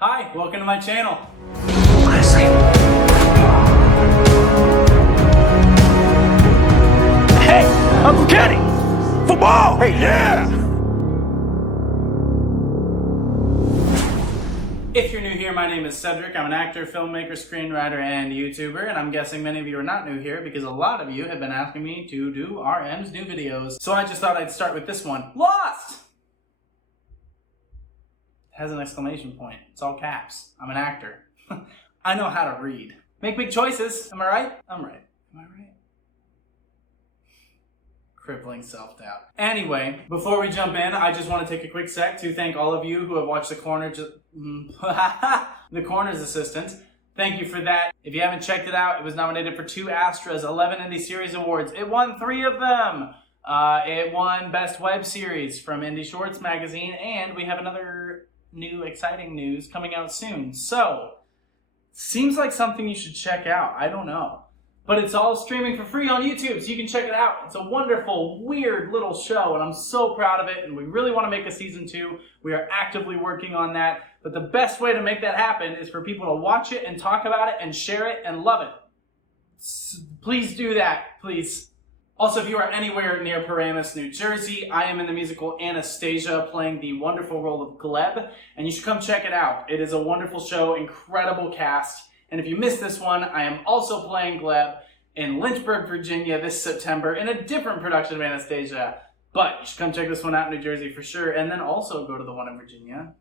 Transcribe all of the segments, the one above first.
Hi, welcome to my channel. Hey, Uncle Kenny! Football! Hey, yeah! If you're new here, my name is Cedric. I'm an actor, filmmaker, screenwriter, and YouTuber, and I'm guessing many of you are not new here because a lot of you have been asking me to do RM's new videos. So I just thought I'd start with this one. Lost! Has an exclamation point. It's all caps. I'm an actor. I know how to read. Make big choices. Am I right? I'm right. Am I right? Crippling self-doubt. Anyway, before we jump in, I just want to take a quick sec to thank all of you who have watched The Corner's Assistant. Thank you for that. If you haven't checked it out, it was nominated for 2 Astras, 11 Indie Series Awards. It won 3 of them. It won Best Web Series from Indie Shorts magazine, and we have another new exciting news coming out soon. So, seems like something you should check out. I don't know. But it's all streaming for free on YouTube, so you can check it out. It's a wonderful, weird little show, and I'm so proud of it, and we really want to make a season 2. We are actively working on that, but the best way to make that happen is for people to watch it and talk about it and share it and love it. Please do that, please. Also, if you are anywhere near Paramus, New Jersey, I am in the musical Anastasia playing the wonderful role of Gleb, and you should come check it out. It is a wonderful show, incredible cast, and if you missed this one, I am also playing Gleb in Lynchburg, Virginia this September in a different production of Anastasia, but you should come check this one out in New Jersey for sure, and then also go to the one in Virginia.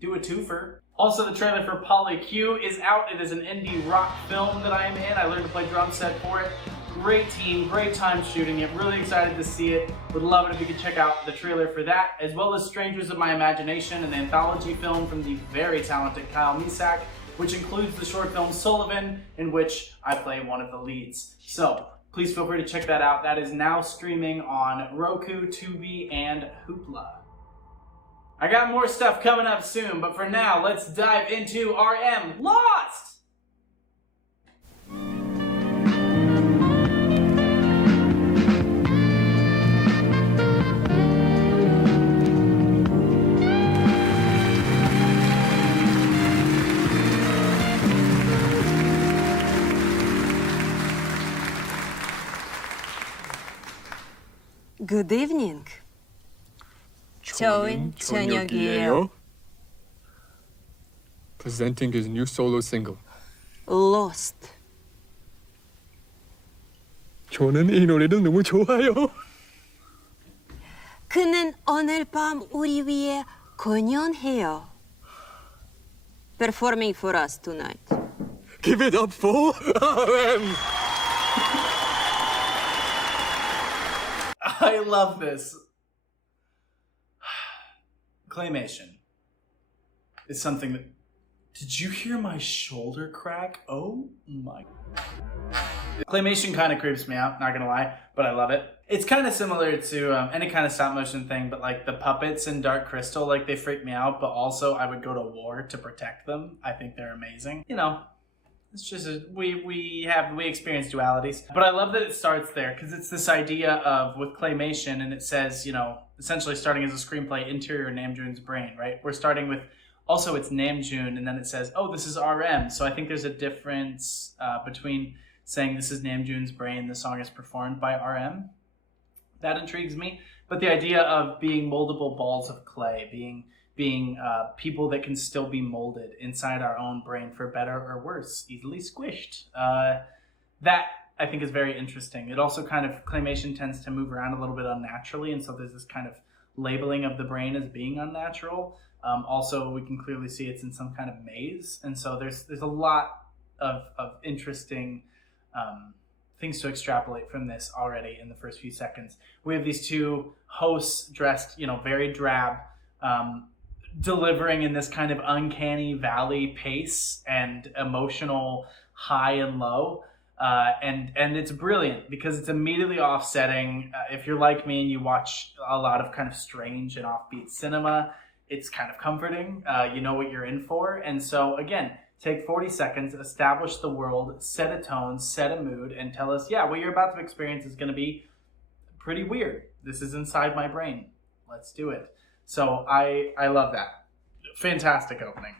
Do a twofer. Also, the trailer for Polly Q is out. It is an indie rock film that I am in. I learned to play drum set for it. Great team, great time shooting it. Really excited to see it. Would love it if you could check out the trailer for that, as well as Strangers of My Imagination, an anthology film from the very talented Kyle Misak, which includes the short film Sullivan, in which I play one of the leads. So, please feel free to check that out. That is now streaming on Roku, Tubi, and Hoopla. I got more stuff coming up soon, but for now, let's dive into RM Lost! Good evening. 좋은 저녁이에요. Presenting his new solo single. Lost. 저는 이 노래를 너무 좋아요. 그는 오늘 밤 우리 위해 공연해요. Performing for us tonight. Give it up for RM. I love this. Claymation is something that... Did you hear my shoulder crack? Oh my... Claymation kind of creeps me out, not gonna lie, but I love it. It's kind of similar to any kind of stop motion thing, but like the puppets in Dark Crystal, like they freak me out, but also I would go to war to protect them. I think they're amazing. You know, it's just we experience dualities, but I love that it starts there because it's this idea of with claymation, and it says, you know, essentially starting as a screenplay, interior Nam-joon's brain, right? We're starting with also it's Nam-joon, and then it says, oh, this is RM. So I think there's a difference between saying this is Nam-joon's brain, the song is performed by RM. That intrigues me, but the idea of being moldable balls of clay, being people that can still be molded inside our own brain for better or worse, easily squished. That I think is very interesting. It also kind of, claymation tends to move around a little bit unnaturally, and so there's this kind of labeling of the brain as being unnatural. Also, we can clearly see it's in some kind of maze, and so there's a lot of interesting things to extrapolate from this already in the first few seconds. We have these two hosts dressed, you know, very drab, delivering in this kind of uncanny valley pace and emotional high and low. And it's brilliant because it's immediately offsetting. If you're like me and you watch a lot of kind of strange and offbeat cinema, it's kind of comforting. You know what you're in for. And so again, take 40 seconds, establish the world, set a tone, set a mood, and tell us, yeah, what you're about to experience is going to be pretty weird. This is inside my brain. Let's do it. So I love that. Fantastic opening.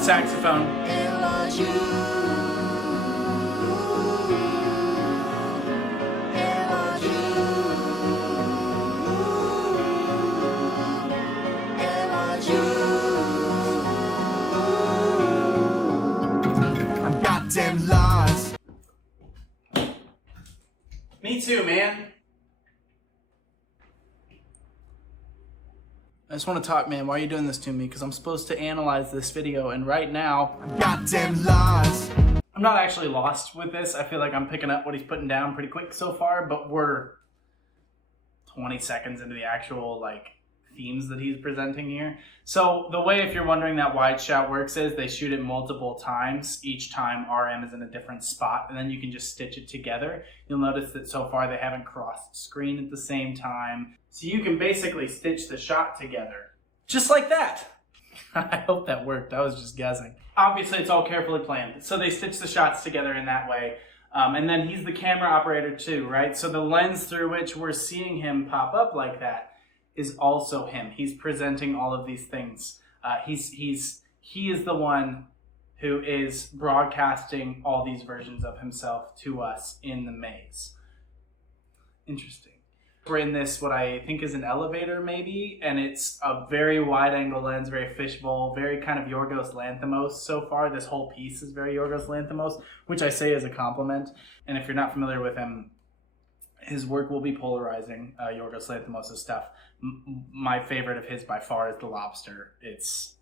Saxophone. It was you. It was you. It was you. I'm goddamn lost. Me too, man. I just want to talk, man. Why are you doing this to me? Because I'm supposed to analyze this video, and right now, Goddamn lost. I'm not actually lost with this. I feel like I'm picking up what he's putting down pretty quick so far, but we're 20 seconds into the actual, like, themes that he's presenting here. So the way, if you're wondering, that wide shot works is they shoot it multiple times. Each time RM is in a different spot, and then you can just stitch it together. You'll notice that so far they haven't crossed screen at the same time. So you can basically stitch the shot together. Just like that. I hope that worked. I was just guessing. Obviously, it's all carefully planned. So they stitch the shots together in that way. And then he's the camera operator too, right? So the lens through which we're seeing him pop up like that is also him. He's presenting all of these things. He is the one who is broadcasting all these versions of himself to us in the maze. Interesting. We're in this, what I think is an elevator maybe, and it's a very wide angle lens, very fishbowl, very kind of Yorgos Lanthimos so far. This whole piece is very Yorgos Lanthimos, which I say as a compliment. And if you're not familiar with him, his work will be polarizing, Yorgos Lanthimos' stuff. My favorite of his by far is The Lobster. It's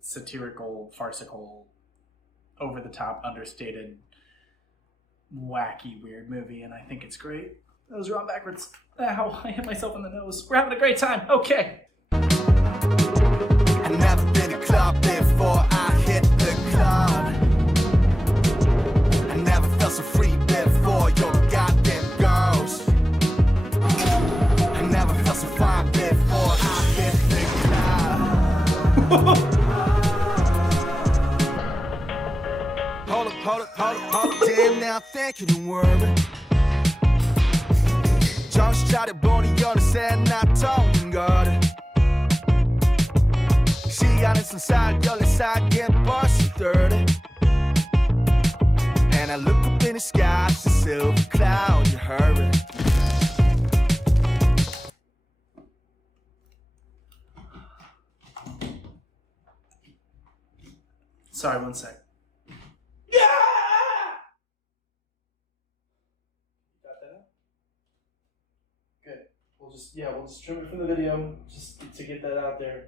satirical, farcical, over-the-top, understated, wacky, weird movie, and I think it's great. That was drawn backwards. Ow, I hit myself in the nose. We're having a great time. Okay. I've never been to a club before I hit the club. I never felt so free before your goddamn girls. I never felt so fine before I hit the club. Hold up, damn now thinking you were. 정신차려 보니 어느새 나 통인 거래 시간은 손살 14살에 벌써 30 And I look up in the sky, it's a silver cloud, you hurry Sorry, one sec. We'll just trim it from the video just to get that out there.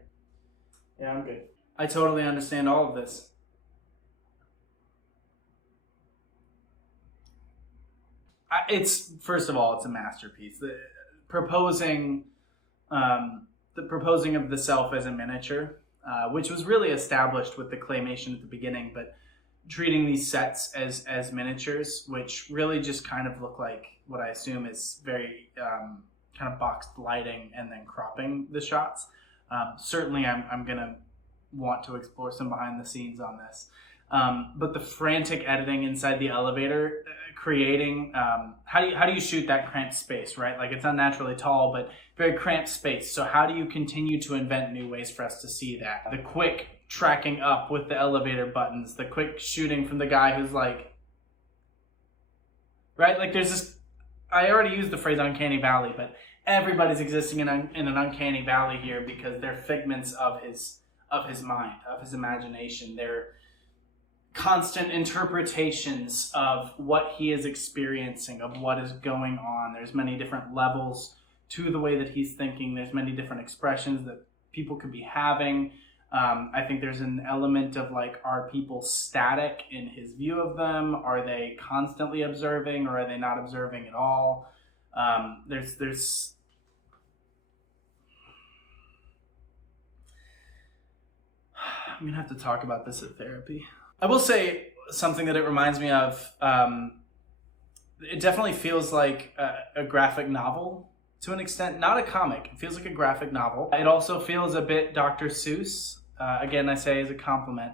Yeah, I'm good. I totally understand all of this. It's, first of all, it's a masterpiece. The proposing of the self as a miniature, which was really established with the claymation at the beginning, but treating these sets as miniatures, which really just kind of look like what I assume is very kind of boxed lighting and then cropping the shots. Certainly I'm going to want to explore some behind the scenes on this. But the frantic editing inside the elevator, creating, how do you shoot that cramped space, right? Like, it's unnaturally tall, but very cramped space. So how do you continue to invent new ways for us to see that? The quick tracking up with the elevator buttons, the quick shooting from the guy who's like, right? Like, there's this, I already used the phrase uncanny valley, but everybody's existing in an uncanny valley here because they're figments of his mind, of his imagination. They're constant interpretations of what he is experiencing, of what is going on. There's many different levels to the way that he's thinking. There's many different expressions that people could be having. I think there's an element of, like, are people static in his view of them? Are they constantly observing, or are they not observing at all? There's I'm gonna have to talk about this at therapy. I will say, something that it reminds me of, it definitely feels like a graphic novel to an extent. Not a comic. It feels like a graphic novel. It also feels a bit Dr. Seuss. Again, I say as a compliment.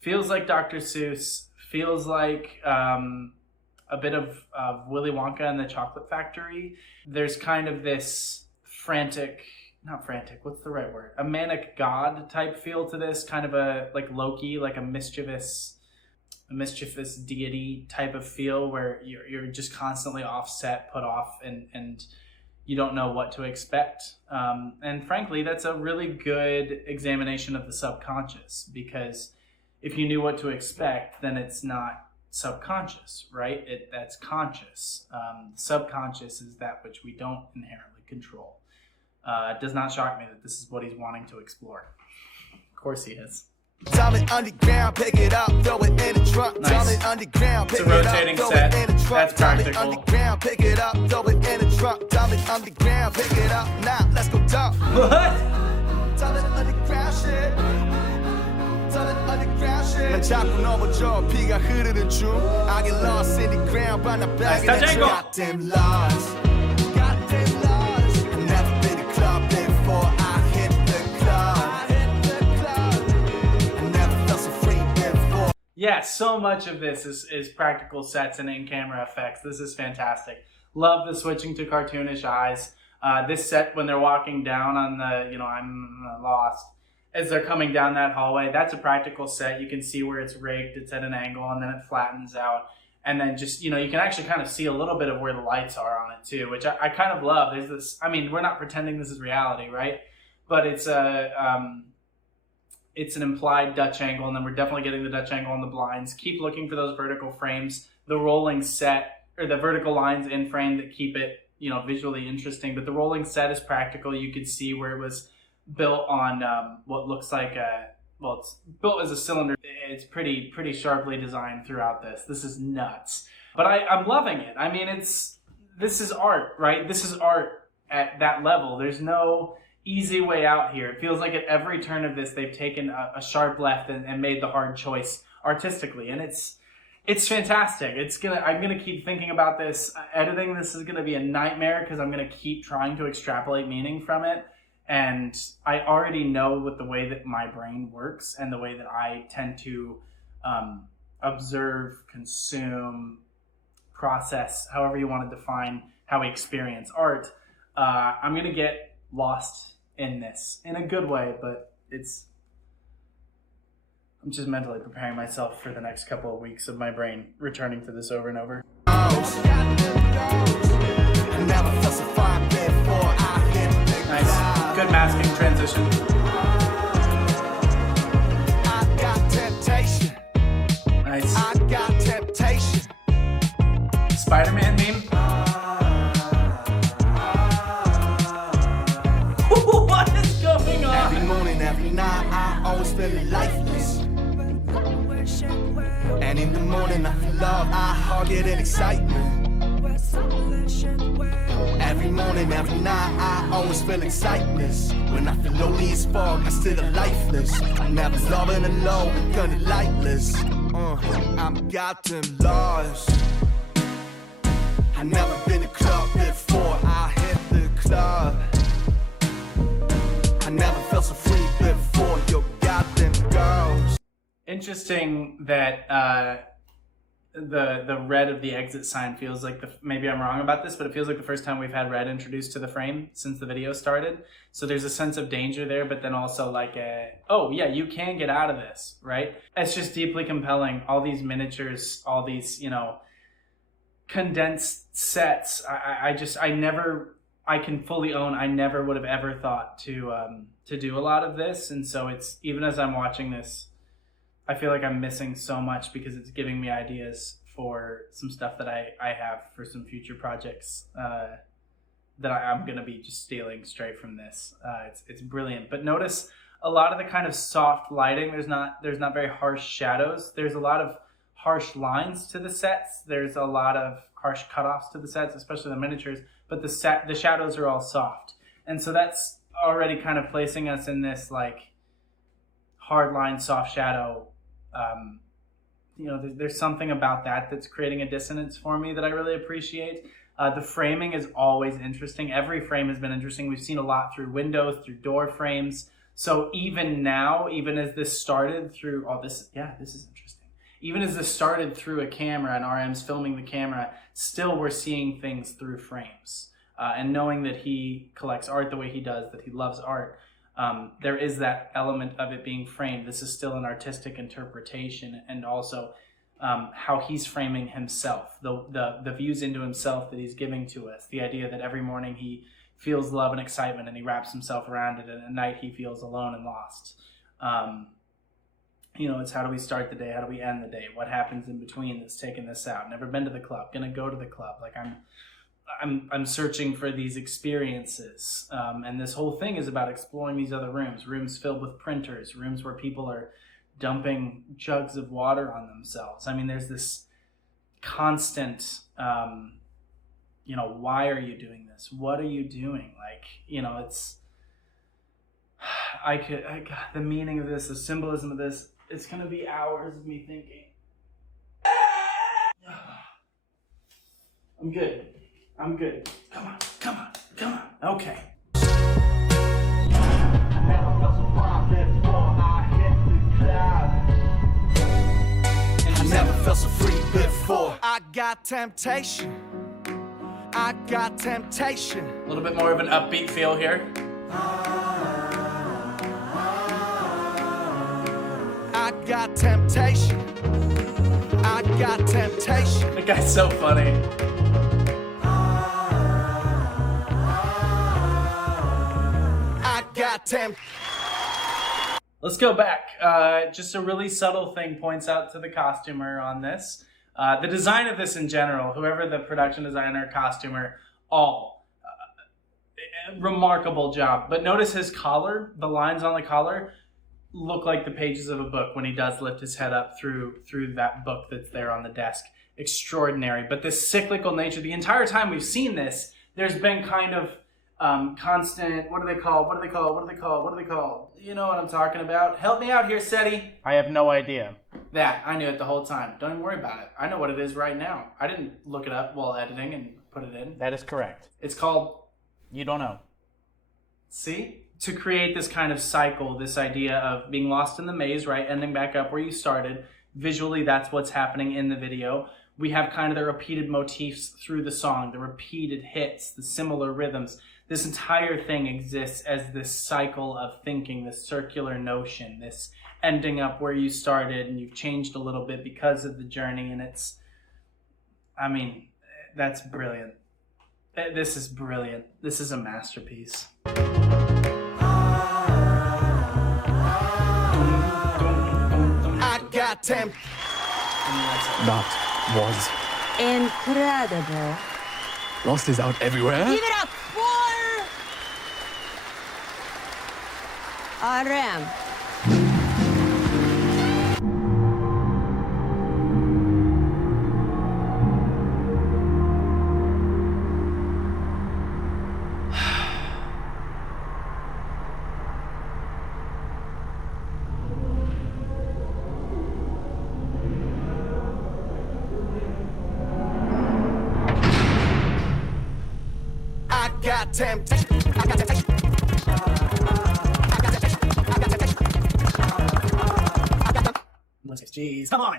Feels like Dr. Seuss. Feels like a bit of Willy Wonka and the Chocolate Factory. There's kind of this not frantic, what's the right word? A manic god type feel to this, kind of a, like Loki, like a mischievous deity type of feel where you're just constantly offset, put off, and you don't know what to expect. And frankly, that's a really good examination of the subconscious, because if you knew what to expect, then it's not subconscious, right? That's conscious. Subconscious is that which we don't inherently control. It does not shock me that this is what he's wanting to explore. Of course he is. Underground, pick it up, throw it in the trunk. Nice. Underground, It's a rotating set. That's practical. Underground, pick it up, throw it in the trunk. Underground, pick it up. Now, let's go talk. What? Underground shit. Underground shit. 난 자꾸 넘어져, 피가 흐르는 중. I get lost in the ground, but I'm back in the Nice. goddamn lost. Goddamn lost. I've never been to club before I hit the club. I never felt so free before. Yeah, so much of this is practical sets and in-camera effects. This is fantastic. Love the switching to cartoonish eyes. This set, when they're walking down on the, I'm lost, as they're coming down that hallway, that's a practical set. You can see where it's rigged, it's at an angle, and then it flattens out. And then just, you can actually kind of see a little bit of where the lights are on it too, which I kind of love. There's this, we're not pretending this is reality, right? But it's an implied Dutch angle, and then we're definitely getting the Dutch angle on the blinds. Keep looking for those vertical frames, the rolling set, or the vertical lines in frame that keep it, visually interesting. But the rolling set is practical. You could see where it was built on what looks like it's built as a cylinder. It's pretty sharply designed throughout this. This is nuts. But I'm loving it. This is art, right? This is art at that level. There's no easy way out here. It feels like at every turn of this, they've taken a sharp left and made the hard choice artistically. And it's fantastic. I'm gonna keep thinking about this. Editing this is gonna be a nightmare because I'm gonna keep trying to extrapolate meaning from it. And I already know with the way that my brain works and the way that I tend to observe, consume, process, however you want to define how we experience art. I'm gonna get lost in this in a good way, but I'm just mentally preparing myself for the next couple of weeks of my brain returning to this over and over. Nice. Good masking transition. I got temptation. Nice. I got temptation. Spider-Man meme. What is going on? Every morning, every night, I always feel lifeless. And in the morning, I feel love, I hug it in excitement. Every morning, every night, I always feel excitement. When I feel lonely as fuck, I still lifeless. I'm never loving alone, gonna lightless. I'm goddamn lost. I never been to club before I hit the club. I never felt so free before your goddamn girls. Interesting that the red of the exit sign feels like maybe I'm wrong about this, but it feels like the first time we've had red introduced to the frame since the video started. So there's a sense of danger there, but then also like oh yeah, you can get out of this, right? It's just deeply compelling. All these miniatures, all these, condensed sets. I can fully own, I never would have ever thought to do a lot of this. And so it's, even as I'm watching this, I feel like I'm missing so much because it's giving me ideas for some stuff that I have for some future projects that I'm going to be just stealing straight from this. It's brilliant. But notice a lot of the kind of soft lighting. There's not very harsh shadows. There's a lot of harsh lines to the sets. There's a lot of harsh cutoffs to the sets, especially the miniatures. But the shadows are all soft. And so that's already kind of placing us in this like hard line, soft shadow you know, there's something about that that's creating a dissonance for me that I really appreciate. The framing is always interesting. Every frame has been interesting. We've seen a lot through windows, through door frames. So even now, even as this started through, this is interesting. Even as this started through a camera and RM's filming the camera, still we're seeing things through frames. And knowing that he collects art the way he does, that he loves art, there is that element of it being framed. This is still an artistic interpretation, and also how he's framing himself, the views into himself that he's giving to us, the idea that every morning he feels love and excitement and he wraps himself around it, and at night he feels alone and lost. You know, it's how do we start the day, how do we end the day, what happens in between that's taking this out. Never been to the club, gonna go to the club. Like I'm searching for these experiences, and this whole thing is about exploring these other rooms filled with printers, rooms where people are dumping jugs of water on themselves. I mean, there's this constant, you know, why are you doing this? What are you doing? Like, you know, it's, the meaning of this, the symbolism of this, it's going to be hours of me thinking. I'm good. Come on. Okay. I never felt so free before. I got temptation. A little bit more of an upbeat feel here. I got temptation. That guy's so funny. I got temptation. Let's go back. Just a really subtle thing points out to the costumer on this. The design of this in general, whoever the production designer, costumer, all remarkable job. But notice his collar, the lines on the collar look like the pages of a book when he does lift his head up through that book that's there on the desk. Extraordinary. But this cyclical nature, the entire time we've seen this, there's been kind of constant, what are they called? You know what I'm talking about. Help me out here, Seti. I have no idea. I knew it the whole time. Don't even worry about it. I know what it is right now. I didn't look it up while editing and put it in. That is correct. It's called... You don't know. See? To create this kind of cycle, this idea of being lost in the maze, right? Ending back up where you started. Visually, that's what's happening in the video. We have kind of the repeated motifs through the song, the repeated hits, the similar rhythms. This entire thing exists as this cycle of thinking, this circular notion, this ending up where you started and you've changed a little bit because of the journey. And it's, I mean, that's brilliant. This is brilliant. This is a masterpiece. I got temptation. That was. Incredible. Lost is out everywhere. Give it up for RM. Temptation. Jeez, come on.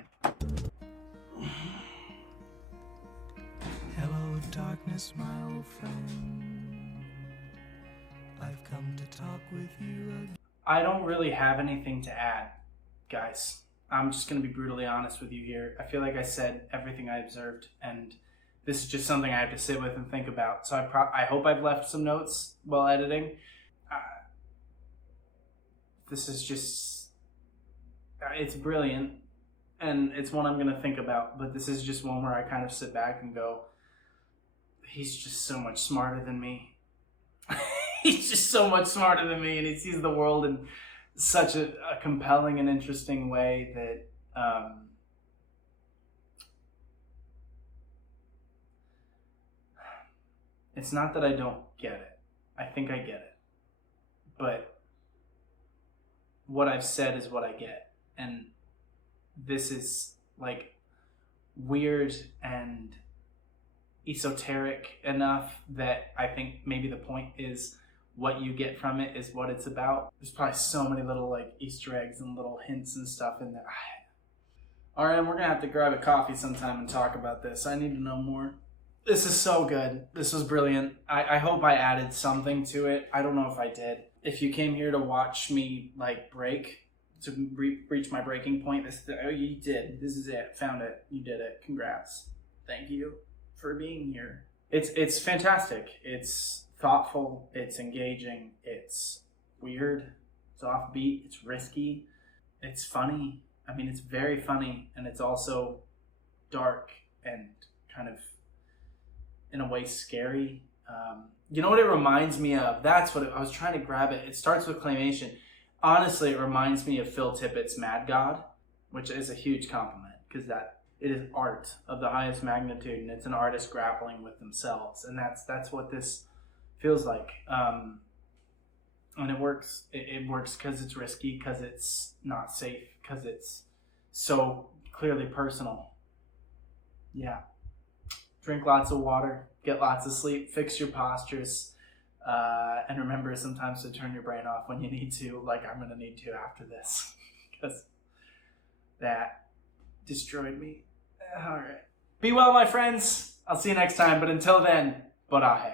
Hello, darkness, my old friend. I've come to talk with you again. I don't really have anything to add, guys. I'm just going to be brutally honest with you here. I feel like I said everything I observed, and this is just something I have to sit with and think about. So I hope I've left some notes while editing. This is just, it's brilliant, and it's one I'm going to think about. But this is just one where I kind of sit back and go, he's just so much smarter than me. He's just so much smarter than me, and he sees the world in such a compelling and interesting way that... It's not that I don't get it. I think I get it. But what I've said is what I get. And this is like weird and esoteric enough that I think maybe the point is what you get from it is what it's about. There's probably so many little like Easter eggs and little hints and stuff in there. All right, we're gonna have to grab a coffee sometime and talk about this. I need to know more. This is so good. This was brilliant. I hope I added something to it. I don't know if I did. If you came here to watch me like break, to reach my breaking point, oh, you did. This is it. Found it. You did it. Congrats. Thank you for being here. It's fantastic. It's thoughtful. It's engaging. It's weird. It's offbeat. It's risky. It's funny. I mean, it's very funny, and it's also dark and kind of, in a way, scary. You know what it reminds me of? That's what I was trying to grab it. It starts with claymation. Honestly, it reminds me of Phil Tippett's Mad God, which is a huge compliment because it is art of the highest magnitude, and it's an artist grappling with themselves, and that's what this feels like. And it works. It works because it's risky, because it's not safe, because it's so clearly personal. Yeah. Drink lots of water, get lots of sleep, fix your postures, and remember sometimes to turn your brain off when you need to, like I'm going to need to after this, because that destroyed me. All right. Be well, my friends. I'll see you next time, but until then, boraje.